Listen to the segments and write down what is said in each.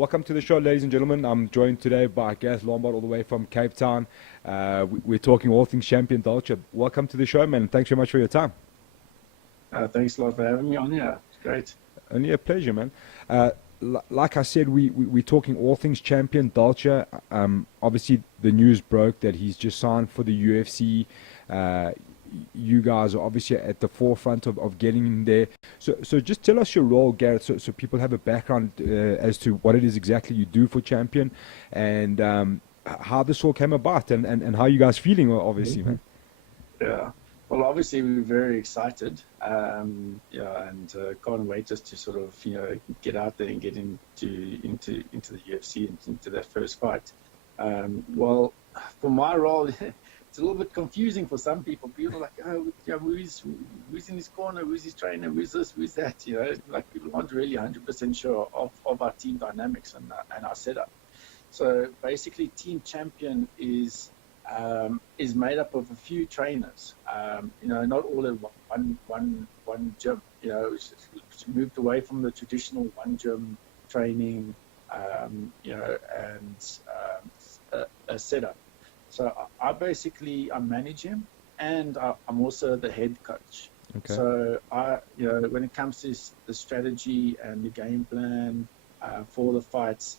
Welcome to the show, ladies and gentlemen. I'm joined today by Gareth Lombard all the way from Cape Town. We're talking all things champion culture. Welcome to the show, man. Thanks very much for your time. Thanks a lot for having me on here. It's great. Only a pleasure, man. Like I said, we're talking all things champion culture. Obviously, the news broke that he's just signed for the UFC. You guys are obviously at the forefront of getting in there. So just tell us your role, Gareth, so people have a background as to what it is exactly you do for Champion, and how this all came about, and how you guys feeling, obviously, man. Yeah. Well, obviously we're very excited, and can't wait just to sort of get out there and get into the UFC and into that first fight. Well, for my role, it's a little bit confusing for some people. People are like, oh, yeah, who's in his corner, who's his trainer, who's this, who's that? Like people aren't really 100% sure of our team dynamics and our setup. So basically, Team Champion is made up of a few trainers. Not all in one gym. It's moved away from the traditional one gym training, and a setup. So I manage him, and I'm also the head coach. Okay. So when it comes to the strategy and the game plan for the fights,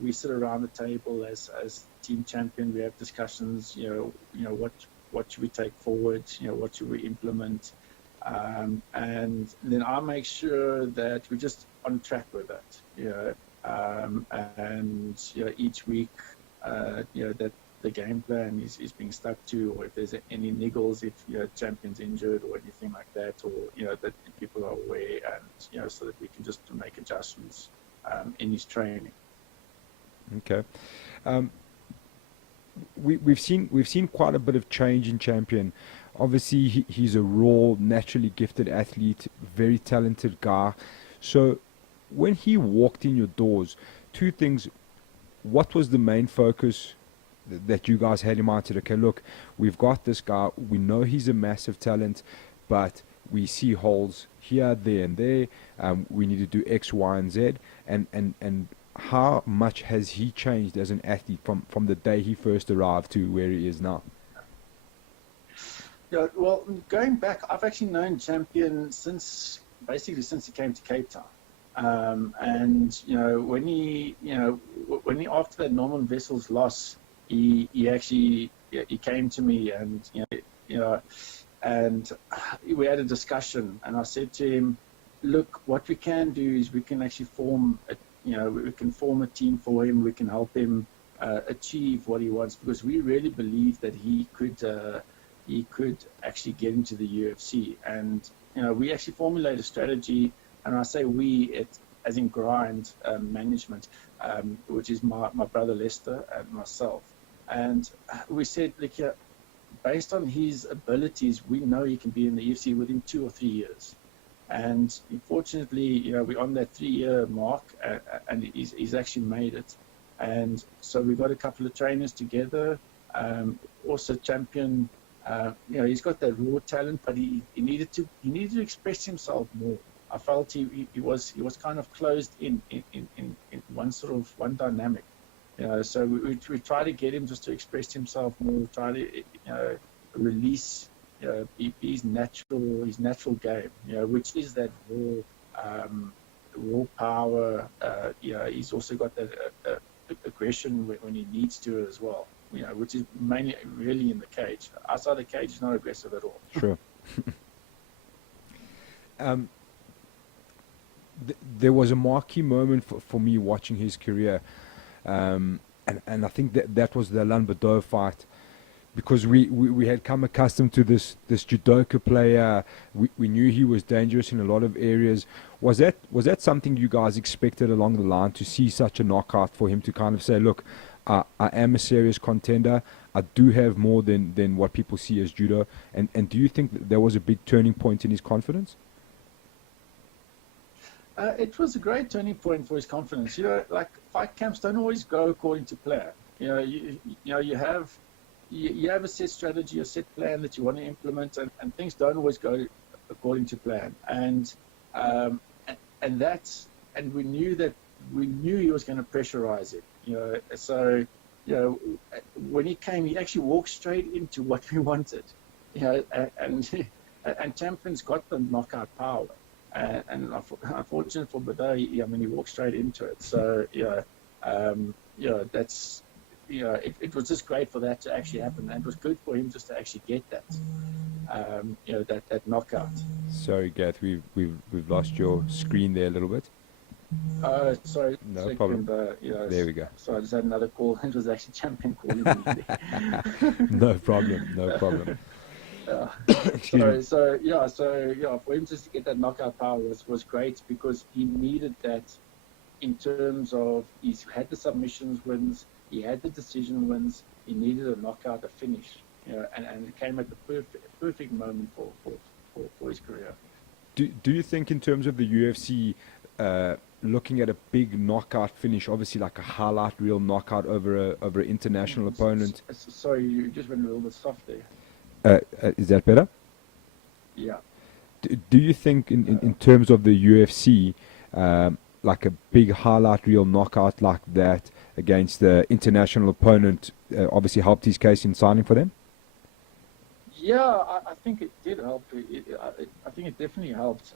we sit around the table as Team Champion. We have discussions. What should we take forward? What should we implement? And then I make sure that we're just on track with that. Each week, that the game plan is being stuck to, or if there's any niggles, if Champion's injured or anything like that, or that people are aware, and so that we can just make adjustments in his training. Okay. We've seen quite a bit of change in Champion. Obviously, he's a raw, naturally gifted athlete, very talented guy. So when he walked in your doors, two things: what was the main focus that you guys had in mind? Said, okay, look, we've got this guy. We know he's a massive talent, but we see holes here, there, and there. We need to do X, Y, and Z. And how much has he changed as an athlete from the day he first arrived to where he is now? Yeah, well, going back, I've actually known Champion since he came to Cape Town. When he after that Norman Vessel's loss, he came to me, and we had a discussion, and I said to him, look, what we can do is we can actually form a team for him. We can help him achieve what he wants, because we really believe that he could actually get into the UFC. And we actually formulate a strategy, and I say we, as in Grind management, which is my brother Lester and myself. And we said, look, based on his abilities, we know he can be in the UFC within 2 or 3 years. And unfortunately, we're on that 3-year mark, and he's actually made it. And so we got a couple of trainers together. Also, Champion, he's got that raw talent, but he needed to express himself more. I felt he was kind of closed in one dynamic. So we try to get him just to express himself more, try to release his natural game, which is that raw power. He's also got that aggression when he needs to as well, which is mainly really in the cage. Outside the cage, he's not aggressive at all. Sure. There was a marquee moment for me watching his career, and I think that was the Alain Badeau fight, because we had come accustomed to this judoka player. We knew he was dangerous in a lot of areas. Was that something you guys expected along the line, to see such a knockout, for him to kind of say, look, I am a serious contender. I do have more than what people see as judo. And do you think that there was a big turning point in his confidence? It was a great turning point for his confidence. Like, fight camps don't always go according to plan. You have a set strategy, a set plan that you want to implement, and things don't always go according to plan. And we knew that we knew he was going to pressurize it. So when he came, he actually walked straight into what we wanted. And Champion's got the knockout power. And unfortunately for Badeau, he walked straight into it. So that's it was just great for that to actually happen, and it was good for him just to actually get that, that knockout. Sorry, Gareth, we've lost your screen there a little bit. Sorry. No problem. There we go. So I just had another call. It was actually Champion calling me. No problem. So for him just to get that knockout power was great, because he needed that in terms of he's had the submissions wins, he had the decision wins, he needed a knockout, a finish, and it came at the perfect moment for his career. Do you think in terms of the UFC, looking at a big knockout finish, obviously like a highlight reel knockout over an international opponent? Sorry, you just went a little bit soft there. Is that better? Yeah. Do you think in terms of the UFC, like a big highlight reel knockout like that against the international opponent obviously helped his case in signing for them? Yeah, I think it did help. I think it definitely helped.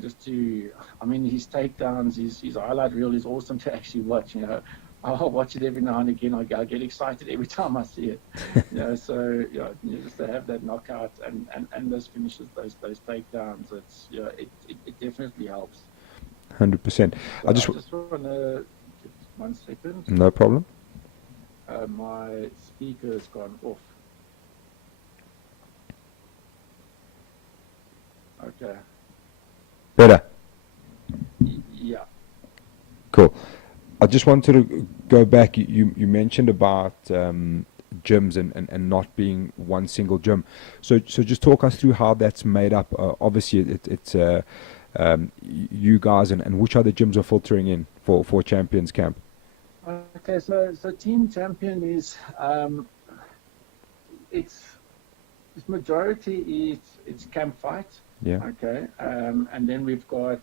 Just to, his takedowns, his highlight reel is awesome to actually watch. I'll watch it every now and again. I get excited every time I see it. Just to have that knockout and those finishes, those takedowns, it definitely helps. 100%. I just want to, 1 second. No problem. My speaker has gone off. Okay. Better. Yeah. Cool. I just wanted to go back. You mentioned about gyms and not being one single gym. So just talk us through how that's made up. Obviously, it's you guys and which other gyms are filtering in for Champions Camp. Okay, so Team Champion is its majority is it's Camp Fight. Yeah. Okay. And then we've got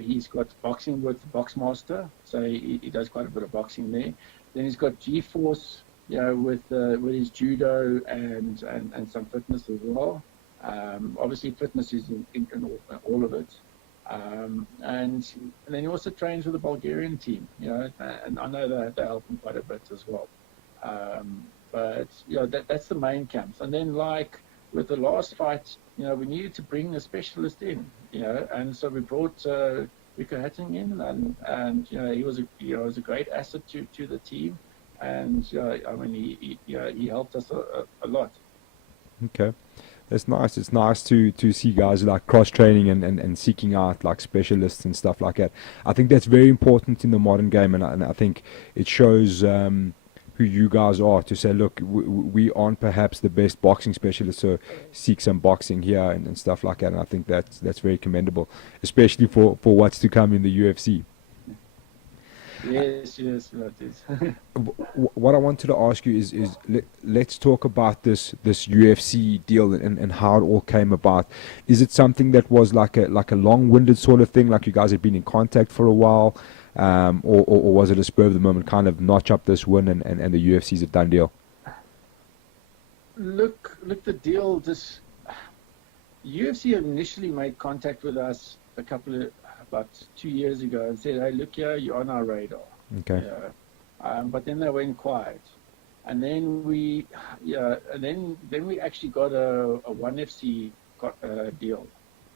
he's got boxing with Boxmaster, so he does quite a bit of boxing there. Then he's got G-Force, with his judo and some fitness as well. Obviously, fitness is in all of it. And then he also trains with the Bulgarian team, and I know that they help him quite a bit as well. But that's the main camps. And then, like with the last fight, we needed to bring a specialist in, and so we brought Rico Hatting in, and he was a great asset to the team, and he helped us a lot. Okay. That's nice. It's nice to see guys like cross training and seeking out like specialists and stuff like that. I think that's very important in the modern game, and I think it shows who you guys are, to say, look, we aren't perhaps the best boxing specialists, so seek some boxing here and stuff like that. And I think that's very commendable, especially for what's to come in the UFC. Yes, that is. What I wanted to ask you is let's talk about this UFC deal and how it all came about. Is it something that was like a long-winded sort of thing, like you guys had been in contact for a while, or was it a spur of the moment kind of notch up this win and the UFC's a done deal? Look, the deal. This UFC initially made contact with us about 2 years ago and said, "Hey, look here, you're on our radar." Okay. But then they went quiet, and then we actually got a ONE FC deal,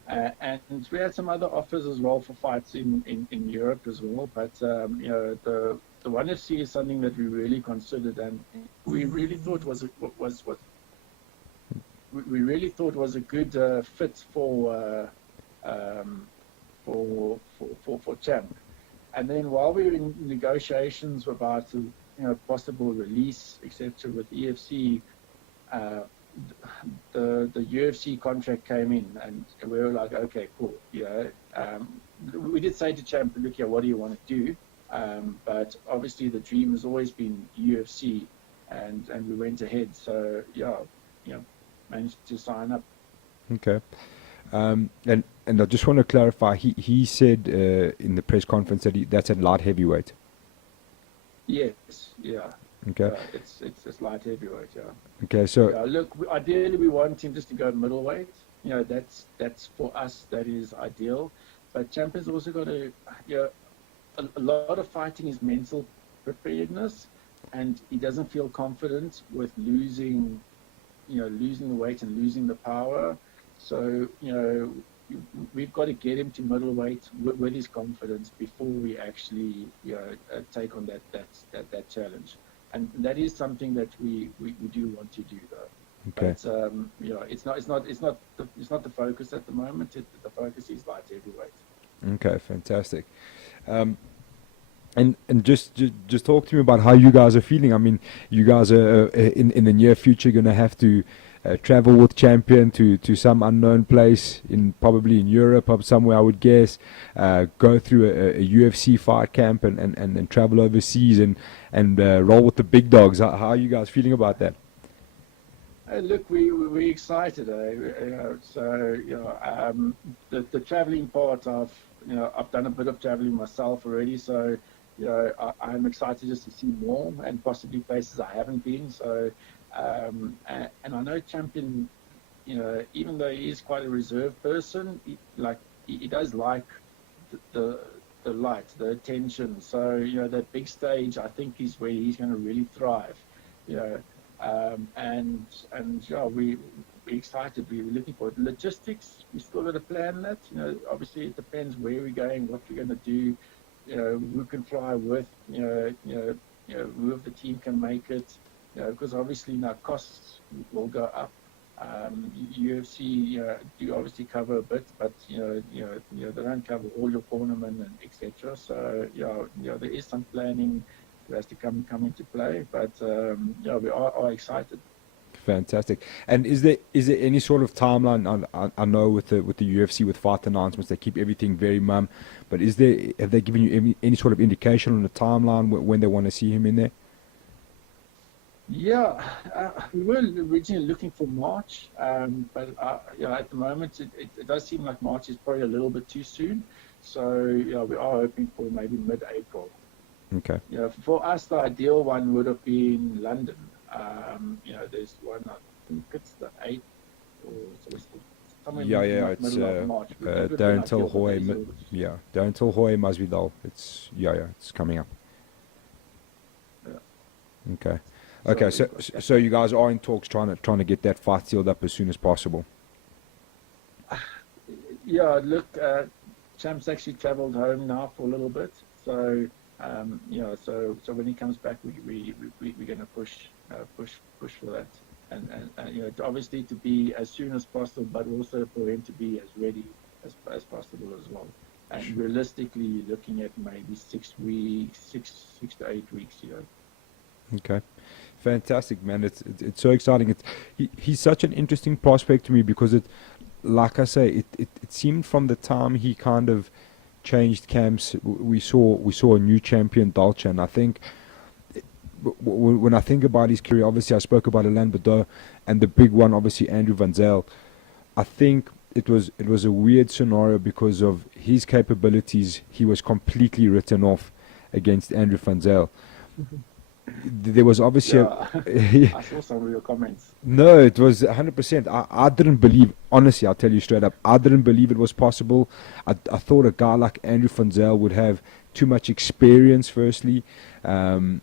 and we had some other offers as well for fights in Europe as well. But the ONE FC is something that we really considered, and we really thought was a good fit for Champ. And then while we were in negotiations about possible release, etc., with EFC, the UFC contract came in, and we were like, okay, cool. We did say to Champ, look here, what do you want to do? But obviously the dream has always been UFC, and we went ahead. So managed to sign up. Okay. And and I just want to clarify. He said in the press conference that that's at light heavyweight. Yes, yeah. Okay. It's light heavyweight, yeah. Okay. So Yeah, look, ideally we want him just to go middleweight. That's for us, that is ideal. But Champion's also got to, a lot of fighting is mental preparedness, and he doesn't feel confident with losing the weight and losing the power. So, we've got to get him to middleweight with his confidence before we actually, take on that challenge. And that is something that we do want to do, though. okay. But it's not the focus at the moment. The focus is light heavyweight. Okay. Fantastic. And just talk to me about how you guys are feeling. I mean, you guys are in the near future going to have to travel with Champion to some unknown place probably in Europe or somewhere, I would guess. Go through a UFC fight camp and travel overseas and roll with the big dogs. How are you guys feeling about that? Look, we're excited. The traveling part I've done a bit of traveling myself already, so I'm excited just to see more and possibly places I haven't been. So, and I know Champion, even though he is quite a reserved person, he does like the light, the attention. So, that big stage, I think, is where he's going to really thrive. We're excited. We're looking for it. Logistics, we still got to plan that. Obviously it depends where we're going, what we're going to do. Who can fly with. Who of the team can make it. Because obviously now costs will go up. UFC do obviously cover a bit, but they don't cover all your tournament and etc. So there is some planning that has to come into play, but we are excited. Fantastic. And is there any sort of timeline? I know with the UFC, with fight announcements, they keep everything very mum. But have they given you any sort of indication on the timeline when they want to see him in there? Yeah, we were originally looking for March, but at the moment it does seem like March is probably a little bit too soon. So we are hoping for maybe mid-April. Okay. For us, the ideal one would have been London. There's one, I think it's the 8th or so somewhere in the middle of March. Darren Till Hoy, Darren Till Hoy, Masvidal. It's coming up. Yeah. Okay. Okay, so you guys are in talks trying to get that fight sealed up as soon as possible. Yeah, look, Champ's actually travelled home now for a little bit, so so when he comes back, we're going to push for that, and obviously to be as soon as possible, but also for him to be as ready as possible as well. And realistically, looking at maybe 6 to 8 weeks. Okay. Fantastic, man. It's so exciting. He's such an interesting prospect to me because like I say, it seemed from the time he kind of changed camps, we saw a new champion, Dolce, and I think when I think about his career, obviously I spoke about Alain Badeau and the big one, obviously Andrew Van Zyl. I think it was a weird scenario because of his capabilities. He was completely written off against Andrew Van Zyl. Mm-hmm. There was obviously I saw some of your comments. No, it was 100%. I didn't believe, honestly, I'll tell you straight up, I didn't believe it was possible. I thought a guy like Andrew Van Zyl would have too much experience, firstly, and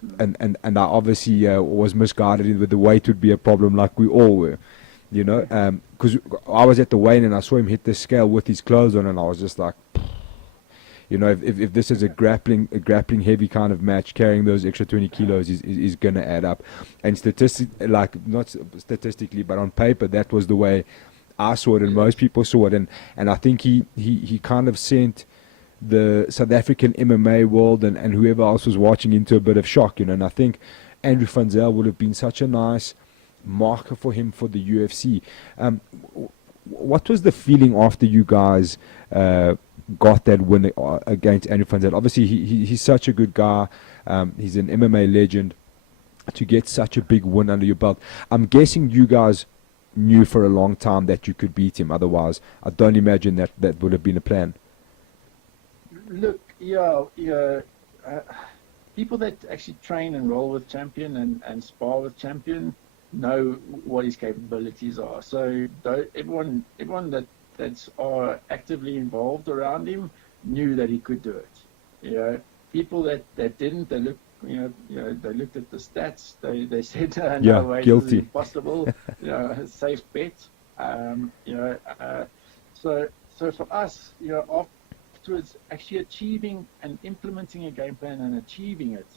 I obviously was misguided with the weight would be a problem, like we all were, because I was at the weigh-in and I saw him hit the scale with his clothes on, and I was just like, if this is a grappling heavy kind of match, carrying those extra 20 kilos is going to add up. And not statistically, but on paper, that was the way I saw it and most people saw it. And I think he kind of sent the South African MMA world and whoever else was watching into a bit of shock, And I think Andrew Van Zyl would have been such a nice marker for him for the UFC. What was the feeling after you guys got that win against Andrew Van Zyl? Obviously, he's such a good guy. He's an MMA legend. To get such a big win under your belt, I'm guessing you guys knew for a long time that you could beat him. Otherwise, I don't imagine that would have been a plan. Look, uh, people that actually train and roll with Champion and spar with Champion know what his capabilities are. So everyone that's are actively involved around him knew that he could do it. People that didn't, they looked, they looked at the stats. They said, Yeah, no way, this is guilty. impossible. Safe bet. Um, you know, uh, so for us, afterwards, actually achieving and implementing a game plan and achieving it,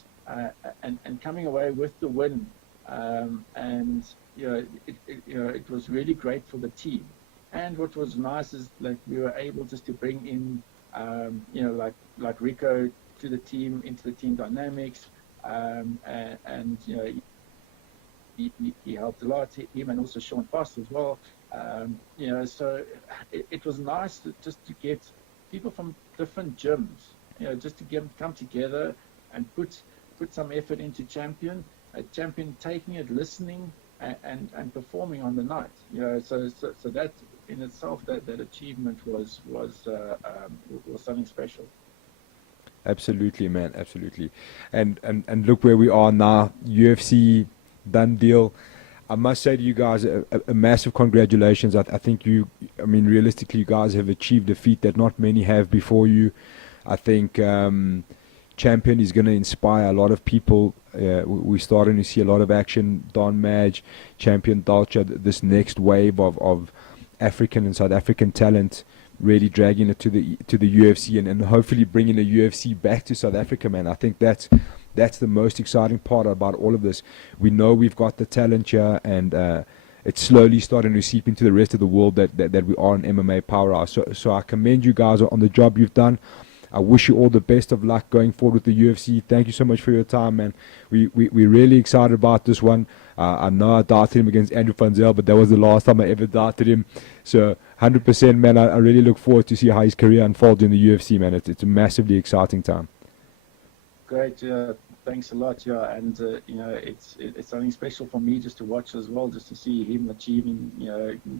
and coming away with the win, and it was really great for the team. And what was nice is like we were able just to bring in, like Rico to the team, into the team dynamics, and he helped a lot. Him and also Sean Foss as well. So it was nice just to get people from different gyms, just to come together and put some effort into Champion. Champion taking it, listening, and performing on the night. So that in itself, that achievement was something special. Absolutely, man. Absolutely. And look where we are now. UFC done deal. I must say to you guys, a massive congratulations. I think realistically, you guys have achieved a feat that not many have before you. I think Champion is going to inspire a lot of people. We're starting to see a lot of action. Don Madge, Champion Dalcha, this next wave of African and South African talent, really dragging it to the UFC and hopefully bringing the UFC back to South Africa, man. I think that's the most exciting part about all of this. We know we've got the talent here, and it's slowly starting to seep into the rest of the world that we are an MMA powerhouse. So I commend you guys on the job you've done. I wish you all the best of luck going forward with the UFC. Thank you so much for your time, man. We're really excited about this one. I know I doubted him against Andrew Funzel, but that was the last time I ever doubted him. So 100%, man, I really look forward to see how his career unfolds in the UFC, man. It's a massively exciting time. Great, thanks a lot, and it's something special for me just to watch as well, just to see him achieving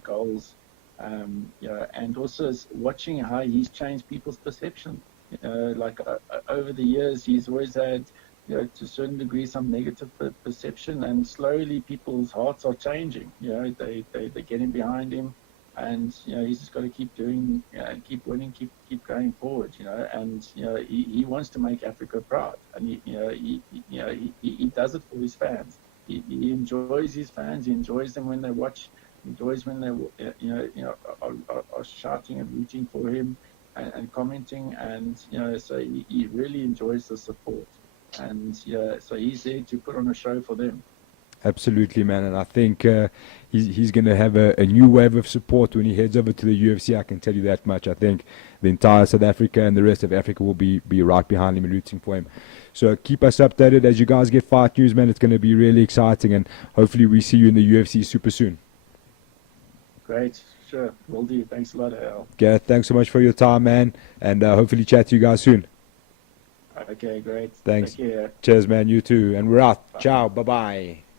goals, and also watching how he's changed people's perception. Over the years, he's always had, to a certain degree, some negative perception, and slowly people's hearts are changing. They're getting behind him, and he's just got to keep doing, keep winning, keep going forward. And he wants to make Africa proud, and he does it for his fans. He enjoys his fans. He enjoys them when they watch. Enjoys when they are shouting and rooting for him and commenting, and so he really enjoys the support, and so he's there to put on a show for them. Absolutely, man, and I think he's going to have a new wave of support when he heads over to the UFC. I can tell you that much. I think the entire South Africa and the rest of Africa will be right behind him and rooting for him. So keep us updated as you guys get fight news, man. It's going to be really exciting, and hopefully we see you in the UFC super soon. Great, sure, will do. Thanks a lot, Al. Gareth, thanks so much for your time, man, and hopefully chat to you guys soon. Okay, great. Thanks. Take care. Cheers, man. You too. And we're out. Bye. Ciao. Bye-bye.